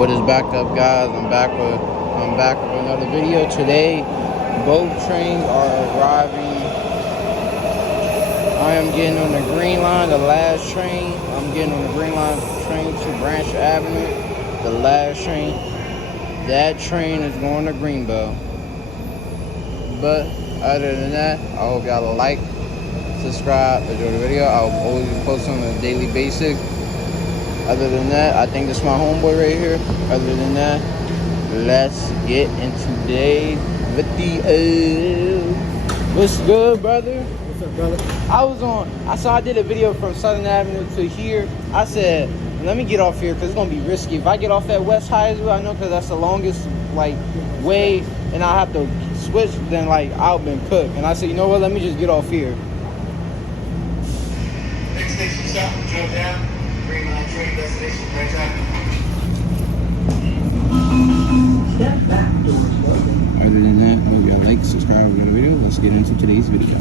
What is back up, guys? I'm back with another video. Today, both trains are arriving. I am getting on the green line, the last train. I'm getting on the green line train to Branch Avenue. The last train. That train is going to Greenbelt. But other than that, I hope y'all like, subscribe, enjoy the video. I'll always be posting on a daily basis. Other than that, I think this is my homeboy right here. Other than that, let's get into today's video. What's good, brother? What's up, brother? I did a video from Southern Avenue to here. I said, let me get off here because it's gonna be risky. If I get off that West Highsville, I know because that's the longest way, and I have to switch. Then I've been cooked. And I said, you know what? Let me just get off here. Next station stop, drop down. Green line train destination, Branch Avenue. Step back, doors open. Other than that, I hope y'all like, subscribe, enjoy the video. Let's get into today's video.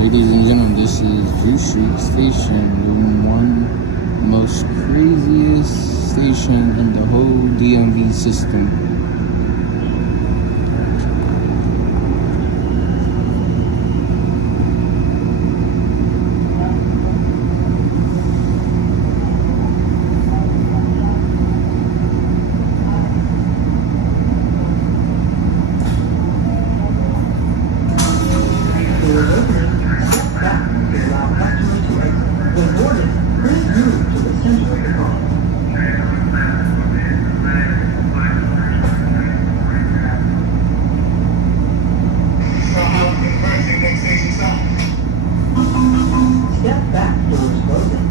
Ladies and gentlemen, this is Juice Street Station, the one most craziest station in the whole DMV system. Doors opening. Step back to allow customers to exit. When boarding, please move to the center of the car. Next station stop. Step back, doors closing.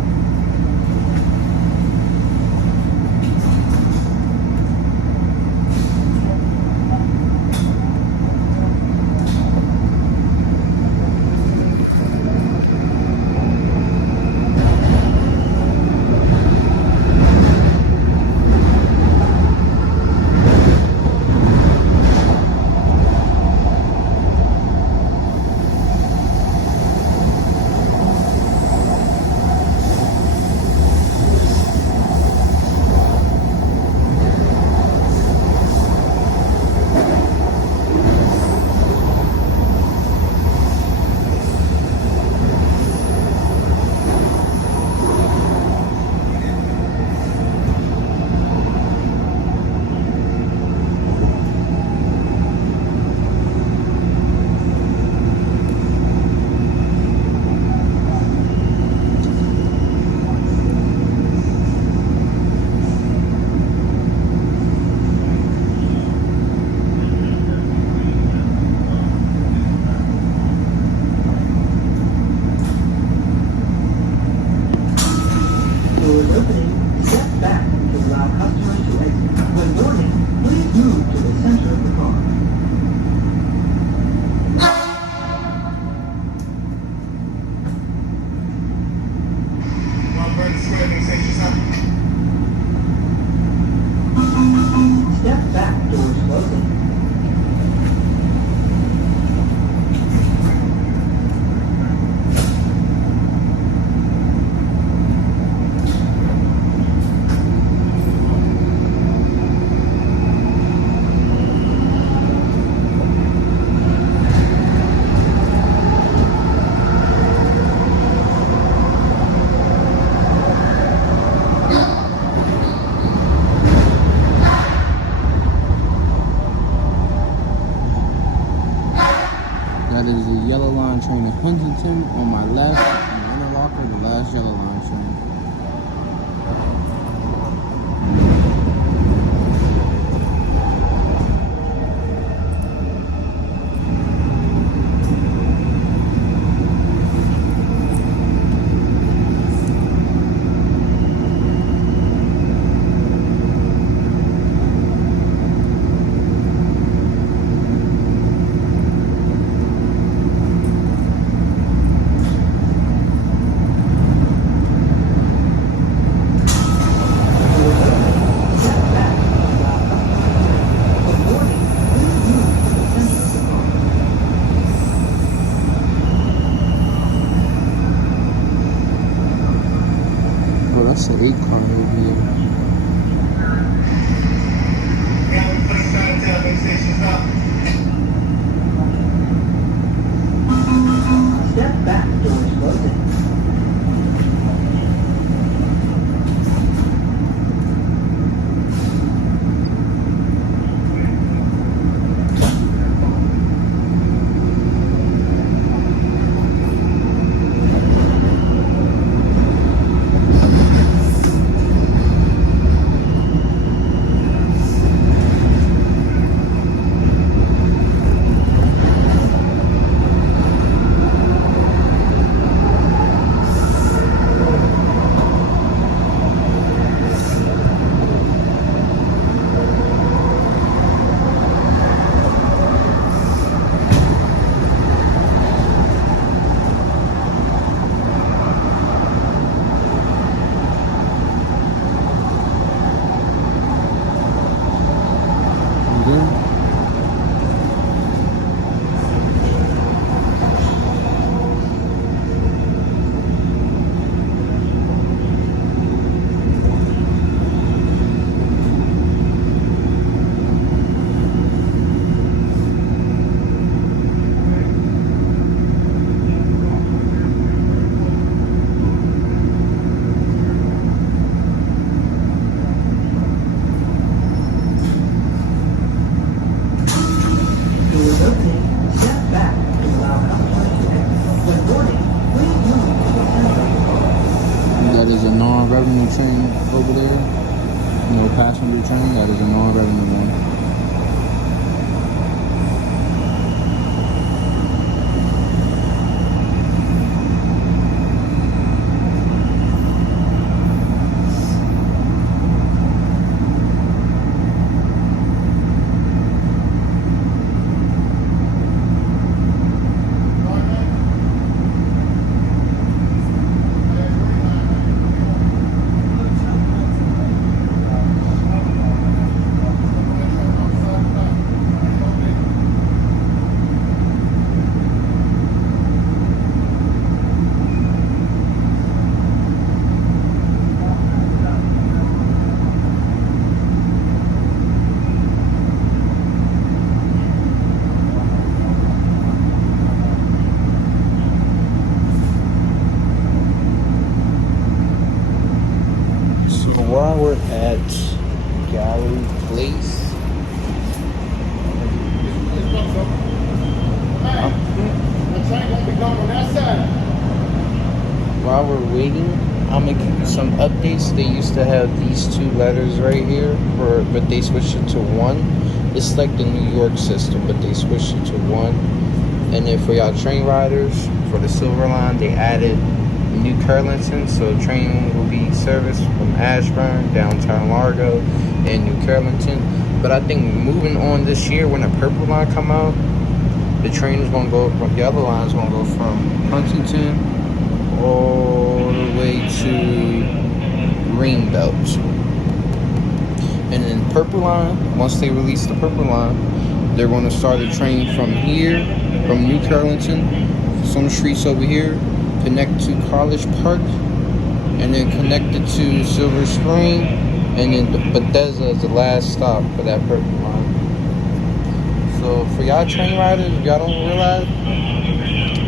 Doors opening. Step back to allow customers to exit. When boarding, please move to the center of the car. Square, next station stop. Step back, doors closing. That is the yellow line train in Huntington on my left, and the interlocker, the last yellow line train. Oh, that's an 8 car over here. Gallery Place, Chinatown, next station stop. Step back, doors closing. train over there. No passenger train. That is a non-revenue one. While we're at Gallery Place, while we're waiting, I'm gonna give you some updates. They used to have these two letters right here, but they switched it to one. It's like the New York system, but they switched it to one. And then for y'all train riders, for the Silver Line, they added New Curlington, so train will be serviced from Ashburn, downtown Largo, and New Curlington. But I think moving on this year, when the Purple Line come out, the train is gonna go from the other line is gonna go from Huntington all the way to Greenbelt. And then Purple Line, once they release the Purple Line, they're gonna start a train from here, from New Curlington, some streets over here, connect to College Park, and then connect it to Silver Spring, and then Bethesda is the last stop for that Purple Line. So for y'all train riders, if y'all don't realize,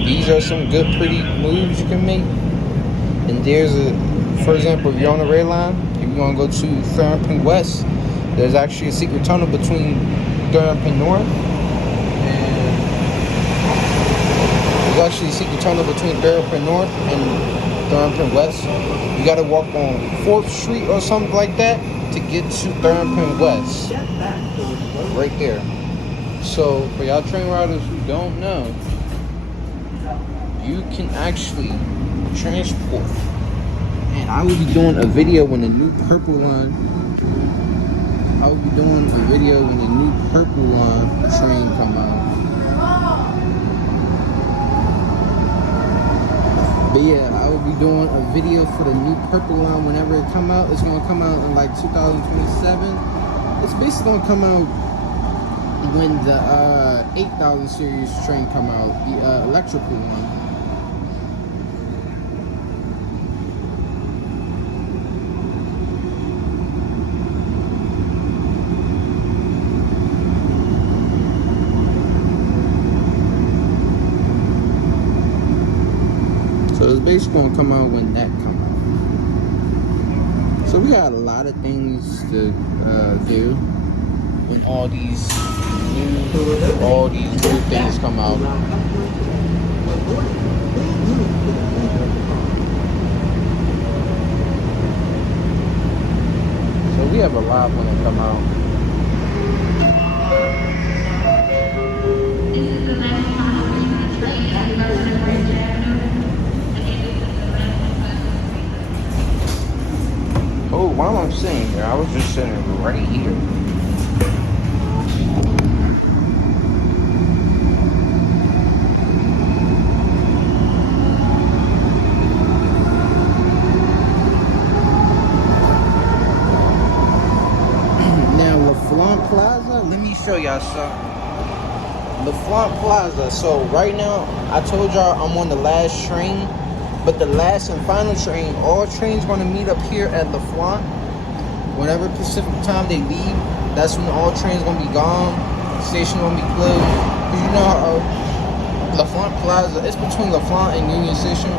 these are some good, pretty moves you can make. And there's for example, if you're on the rail line, if you want to go to Thurmpin West, there's actually a secret tunnel between Thurmpin North There's actually a secret tunnel between Thurmpin North and Thurmpin West. You gotta walk on 4th Street or something like that to get to Thurmpin West. Right there. So, for y'all train riders who don't know, you can actually transport. And I will be doing a video when the new Purple Line train come out. But yeah, I will be doing a video for the new Purple Line whenever it come out. It's gonna come out in like 2027. It's basically gonna come out when the 8000 series train come out, the electrical one. So it's basically gonna come out when that come out. So we got a lot of things to do when all these new things come out. So we have a lot when they come out. Oh, while I'm sitting here, I was just sitting right here. Now, LaFlaunt Plaza, let me show y'all something. LaFlaunt Plaza, so right now, I told y'all I'm on the last train. But the last and final train, all trains gonna meet up here at LaFlaunt. Whenever Pacific time they leave, that's when all trains gonna be gone. The station gonna be closed. Cause you know how LaFlaunt Plaza, it's between LaFlaunt and Union Station.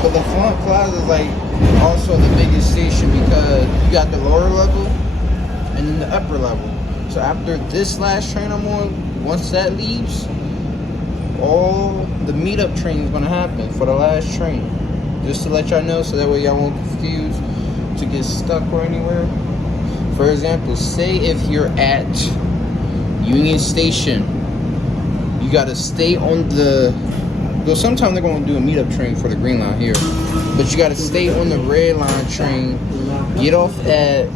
But LaFlaunt Plaza is like also the biggest station because you got the lower level and then the upper level. So after this last train I'm on, once that leaves, all the meetup train is gonna happen for the last train. Just to let y'all know, so that way y'all won't confuse. to get stuck or anywhere. For example, say if you're at Union Station, you gotta stay on the. Well, sometimes they're gonna do a meetup train for the Green Line here, but you gotta stay on the Red Line train. Get off at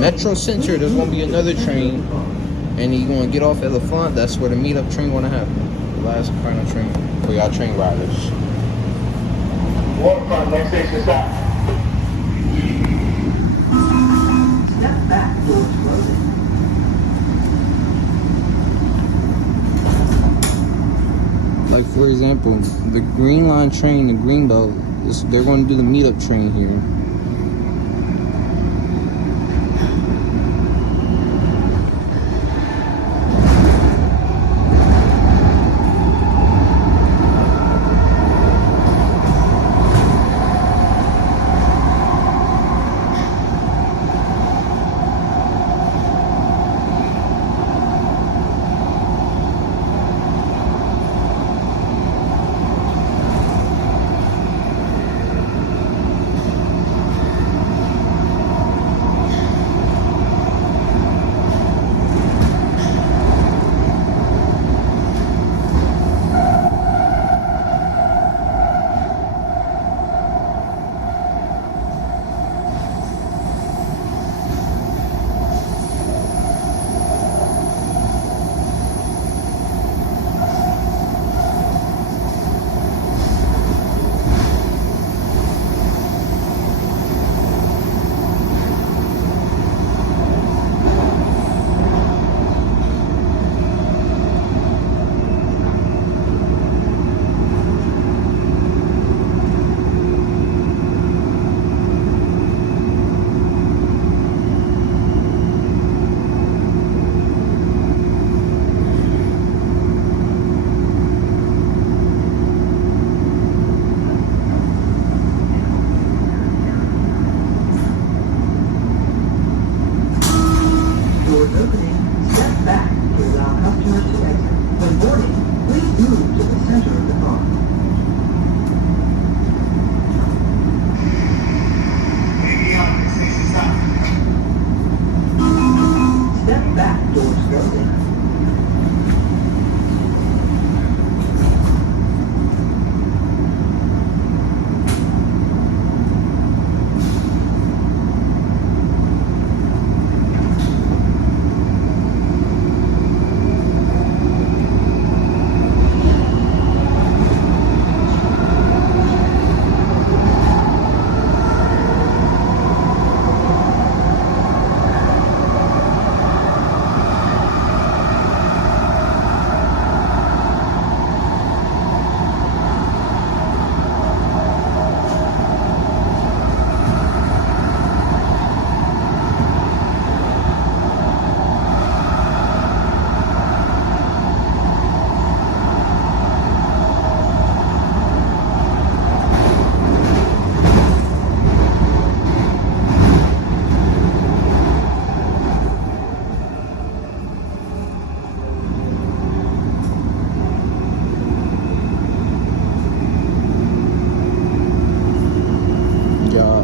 Metro Center. There's gonna be another train, and you're gonna get off at LaFont. That's where the meetup train gonna happen. The last final train for y'all train riders. Waterfront, next station stop. Step back towards closing. Like for example, the Green Line train, the Greenbelt, they're going to do the meetup train here. Doors opening. Step back to allow customers to exit. When boarding, please move to the center of the car. Next station stop. Step back towards closing.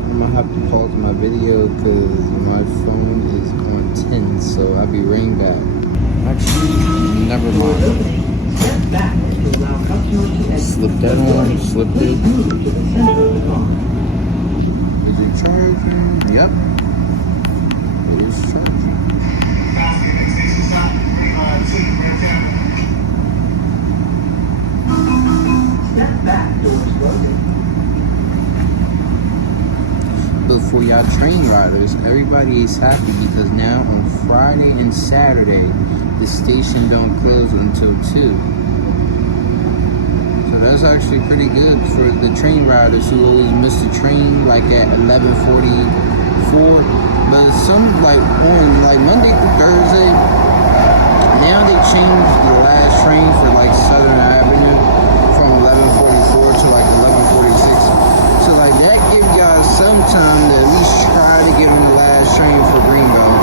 I'm gonna have to pause my video because my phone is on 10, so I'll be right back. Actually, never Doors mind. opening. Step back to allow customers to exit. Slip that When on, boarding, slip please it. move to the center of the car. Is it charging? Yep. It is charging. Next station stop. 2 downtown. Step back towards closing. But for y'all train riders, everybody is happy because now on Friday and Saturday, the station don't close until 2. So that's actually pretty good for the train riders who always miss the train like at 11:44. But some like on like Monday through Thursday, now they changed the last train for like Southern Avenue from 11:44 to like 11:46. So like that gives y'all some time to at least try to get on the last train for Greenbelt.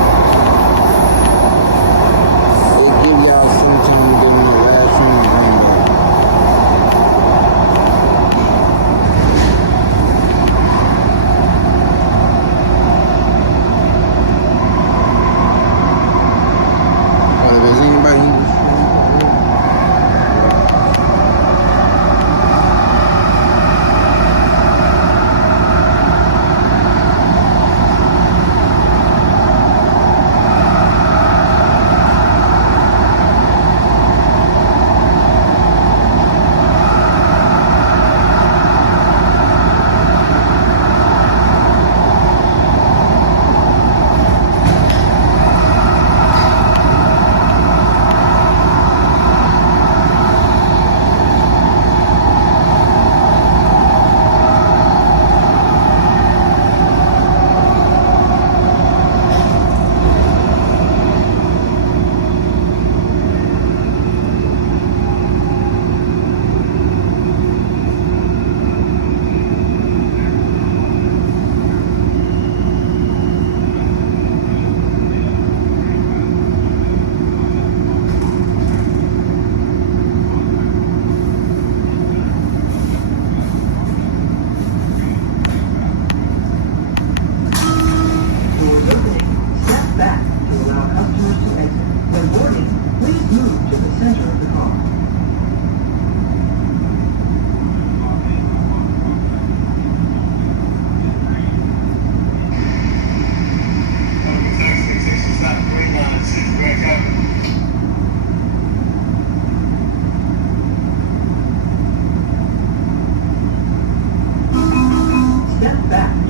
It give y'all some time to get on the last train for Greenbelt.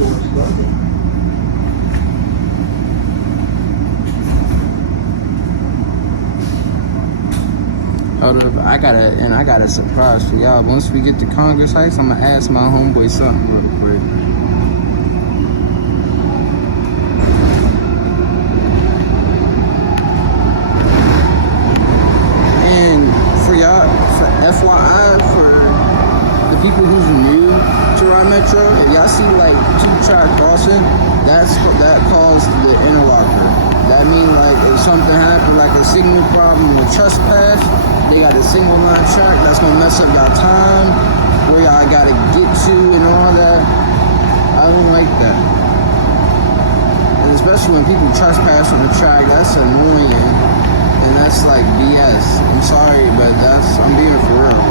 doors closing. Hold up, I got a surprise for y'all. Once we get to Congress Heights, I'm gonna ask my homeboy something real quick. And for y'all, for FYI, for the people who's new to our metro, if y'all see like two-track crossing, that calls the interlocker. That means like if something happened, like a signal problem or trespass, they got a single line track that's gonna mess up y'all time, where y'all gotta get to and all that. I don't like that. And especially when people trespass on the track, that's annoying. And that's like BS. I'm sorry, but I'm being for real.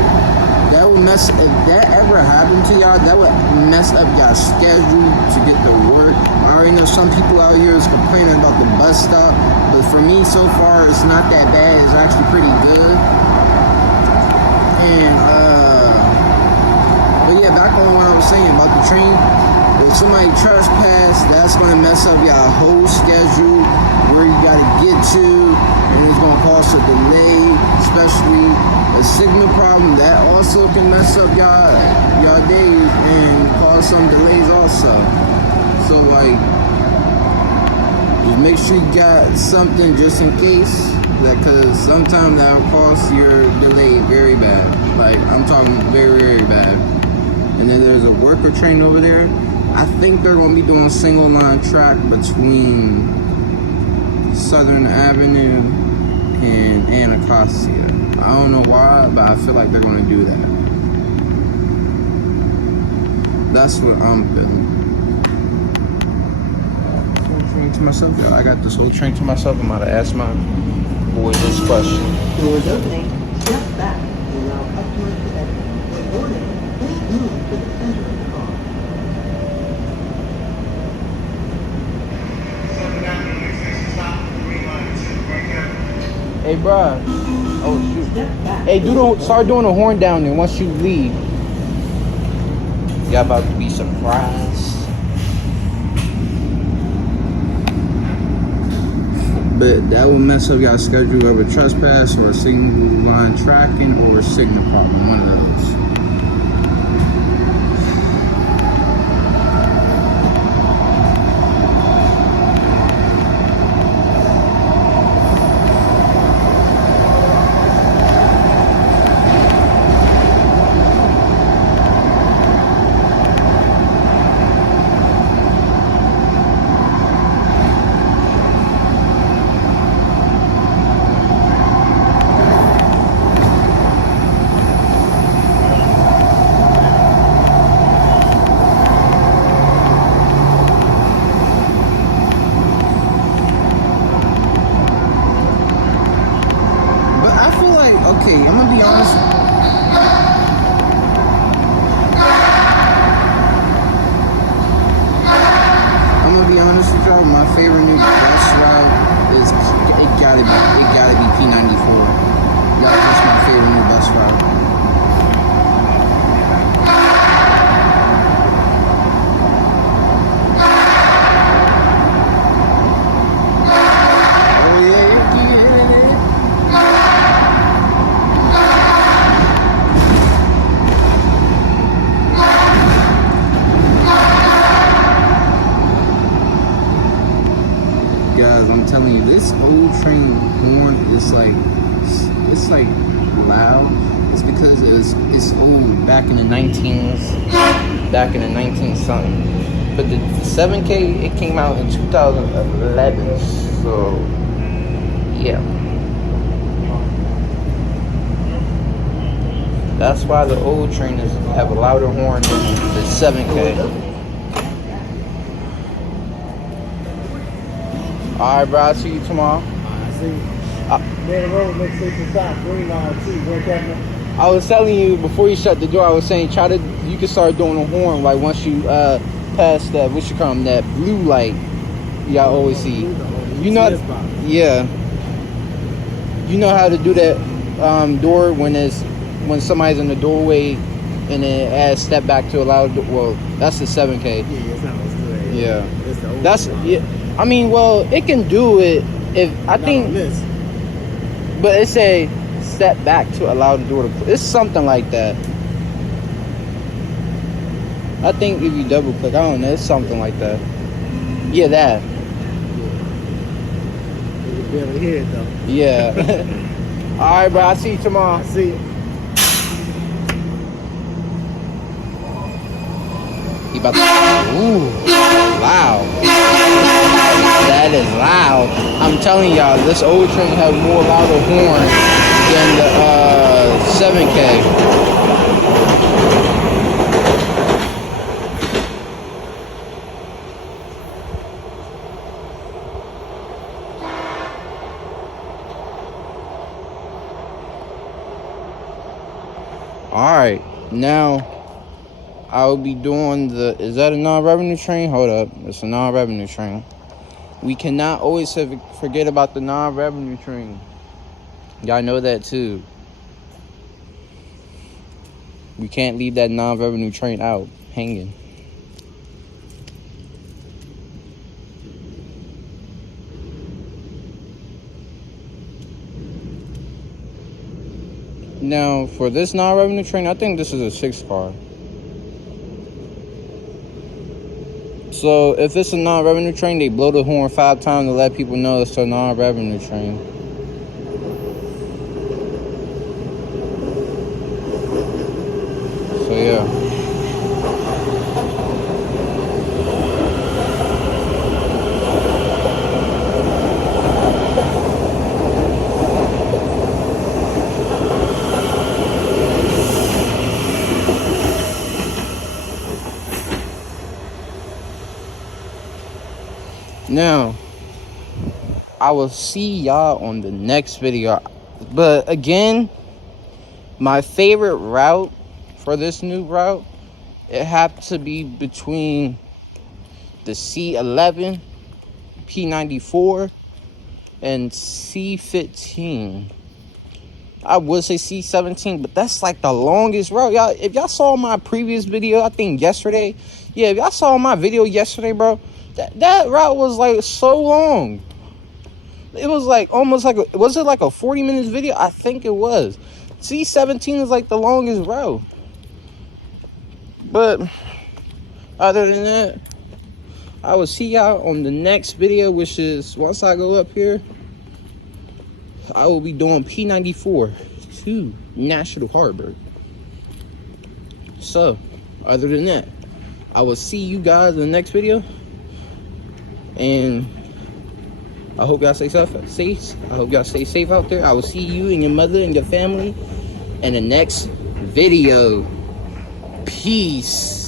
That would if that ever happened to y'all, that would mess up y'all schedule to get to work. I already know some people out here is complaining about the bus stop, but for me, so far, it's not that bad. It's actually pretty good. And, but yeah, back on what I was saying about the train, if somebody trespass, that's gonna mess up y'all whole schedule, where you gotta get to, and it's gonna cause a delay, especially a signal problem. That also can mess up y'all days and cause some delays also. So like, just make sure you got something just in case, because sometimes that will cause your delay very bad. Like, I'm talking very, very bad. And then there's a worker train over there. I think they're gonna be doing single line track between Southern Avenue and Anacostia. I don't know why, but I feel like they're gonna do that. That's what I'm feeling. Whole train to myself, y'all. I got this whole train to myself. I'm about to ask my boy this question. Doors opening. Step back to allow customers to exit. When boarding, please move to the center of the car. Hey, bruh. Oh, shoot. Step back. Hey, start doing the horn down there once you leave. Y'all about to be surprised. But that will mess up y'all schedule of a trespass or a single line tracking or a signal problem. One of those. Okay, I'm gonna be honest. With y'all. My favorite new bus route is it gotta be P94. Y'all, that's my favorite new bus route. Guys, I'm telling you, this old train horn is it's like loud. It's because it's old, back in the 19 something. But the 7K, it came out in 2011. So yeah, that's why the old trainers have a louder horn than the 7K. Alright, bro, I'll see you tomorrow. I see. Man, the road next station stop, green line 2, work at me. I was telling you before you shut the door, I was saying you can start doing a horn like once you pass that, that blue light y'all always see. You know, yeah. You know how to do that door when somebody's in the doorway and then add step back to allow, well, that's the 7K. Yeah, it's not what's good. Yeah. It's the old That's model. yeah. I mean, well, it can do it if I Not think, on this. but it's a step back to allow the door to. It's something like that. I think if you double click, I don't know, it's something like that. Yeah, that. You can barely hear it though. Yeah. All right, bro. I'll see you tomorrow. I see it. He about to. Ooh, loud. That is loud. I'm telling y'all, this old train has more louder horn than the 7K. Alright, now I will be doing the. Is that a non-revenue train? Hold up. It's a non-revenue train. We cannot always forget about the non-revenue train. Y'all know that too. We can't leave that non-revenue train out hanging. Now, for this non-revenue train, I think this is a 6 car. So, if it's a non-revenue train, they blow the horn 5 times to let people know it's a non-revenue train. So, yeah. Now, I will see y'all on the next video. But again, my favorite route for this new route, it had to be between the C11, P94, and C15. I would say C17, but that's like the longest route. Y'all, if y'all saw my previous video, I think yesterday, yeah, if y'all saw my video yesterday, bro, that route was like so long. It was like almost like was it like a 40 minutes video? I think it was. C17 is like the longest route. But other than that, I will see y'all on the next video, which is once I go up here, I will be doing P94 to National Harbor. So, other than that, I will see you guys in the next video. And I hope y'all stay safe. I hope y'all stay safe out there. I will see you and your mother and your family in the next video. Peace.